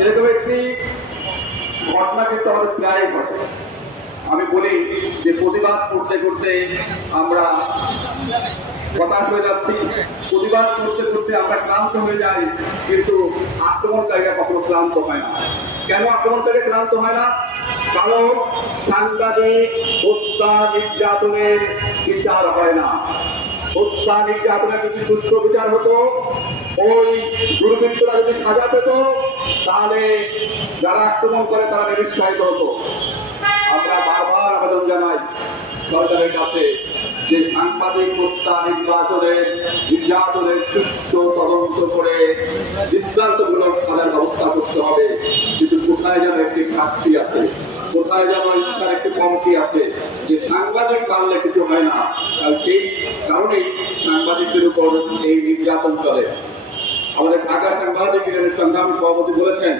এরকম একটি ঘটনা কিন্তু আমাদের প্রায় ঘটে। আমি বলি যে প্রতিবাদ করতে করতে আমরা হতাশ হয়ে যাচ্ছি, প্রতিবাদ করতে করতে আমরা ক্লান্ত হয়ে যাই, কিন্তু আক্রমণকারীরা কখনো ক্লান্ত হয় না। কেন আক্রমণকারী ক্লান্ত হয় না? কারণ সাংবাদিক হত্যা নির্যাতনের বিচার হয় না। হত্যা নির্যাতনের যদি সুষ্ঠু বিচার হতো, ওই দুর্বৃত্তরা যদি সাজা পেত, তাহলে যারা আক্রমণ করে তারা নিরুৎসাহিত হতো। আমরা বারবার আবেদন জানাই সরকারের কাছে যে সাংবাদিক হত্যা নির্যাতনের সুষ্ঠু তদন্ত করে দৃষ্টান্তমূলক সাজার ব্যবস্থা করতে হবে। কিন্তু কোথায় যেন একটি ঘাটতি আছে, কোথায় যেন ইচ্ছার একটি কমতি আছে, যে সাংবাদিক কারণে কিছু হয় না। আর সেই কারণেই সাংবাদিকদের উপর এই নির্যাতন চলে। আমাদের ঢাকা সাংবাদিক ইউনিয়নের সংগ্রামী সভাপতি বলেছেন,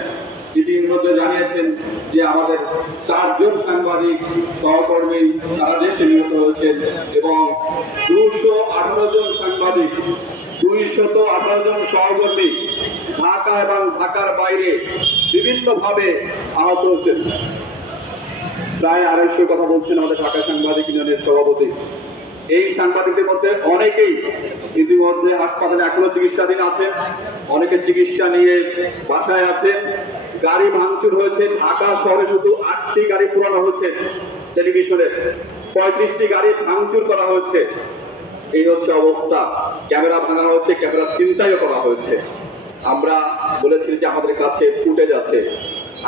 ইতিমধ্যে জানিয়েছেন যে আমাদের 4 জন সাংবাদিক সহকর্মী সারা দেশে নিহত হয়েছেন এবং 218 জন সাংবাদিক, 218 জন সহকর্মী ঢাকা এবং ঢাকার বাইরে বিভিন্নভাবে আহত হয়েছেন। প্রায় 250 কথা বলছেন আমাদের ঢাকা সাংবাদিক ইউনিয়নের সভাপতি। এই সাংবাদিকদের মধ্যে অনেকেই ইতিমধ্যে হাসপাতালে এখনো চিকিৎসাধীন আছেন, অনেকে চিকিৎসা নিয়ে বাসায় আছেন। গাড়ি ভাঙচুর হয়েছে, ঢাকা শহরে শুধু 8টি গাড়ি পোড়ানো হয়েছে, টেলিভিশনে 35টি গাড়ি ভাঙচুর করা হয়েছে। এই হচ্ছে অবস্থা। ক্যামেরা ভাঙা হয়েছে, ক্যামেরা ছিনতাইও করা হয়েছে। আমরা বলেছি যে আমাদের কাছে ফুটেজ আছে,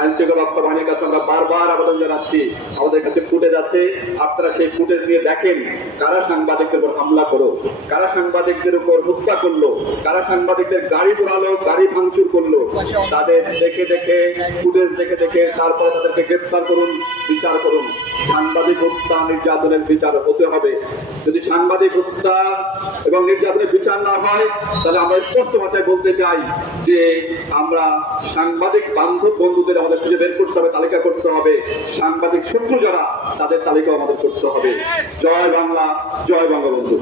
আইন শৃঙ্খলা রক্ষা বাহিনীর কাছে আমরা বারবার আবেদন জানাচ্ছি, আমাদের কাছে ফুটেজ আছে, আপনারা সেই ফুটেজ নিয়ে দেখেন কারা সাংবাদিকদের উপর হামলা করলো, কারা সাংবাদিকদের উপর হত্যা করলো, কারা সাংবাদিকদের গাড়ি পোড়ালো, গাড়ি ভাঙচুর করলো। তাদের দেখে দেখে ফুটেজ দেখে দেখে তারপরে তাদেরকে গ্রেফতার করুন, বিচার করুন। সাংবাদিক হত্যা নির্যাতনের বিচার হতে হবে। যদি সাংবাদিক হত্যা এবং নির্যাতনের বিচার না হয়, তাহলে আমরা স্পষ্ট ভাষায় বলতে চাই যে আমরা সাংবাদিক বন্ধুদের আমাদের খুঁজে বের করতে হবে, তালিকা করতে হবে। সাংবাদিক শত্রু যারা, তাদের তালিকা আমাদের করতে হবে। জয় বাংলা, জয় বঙ্গবন্ধু।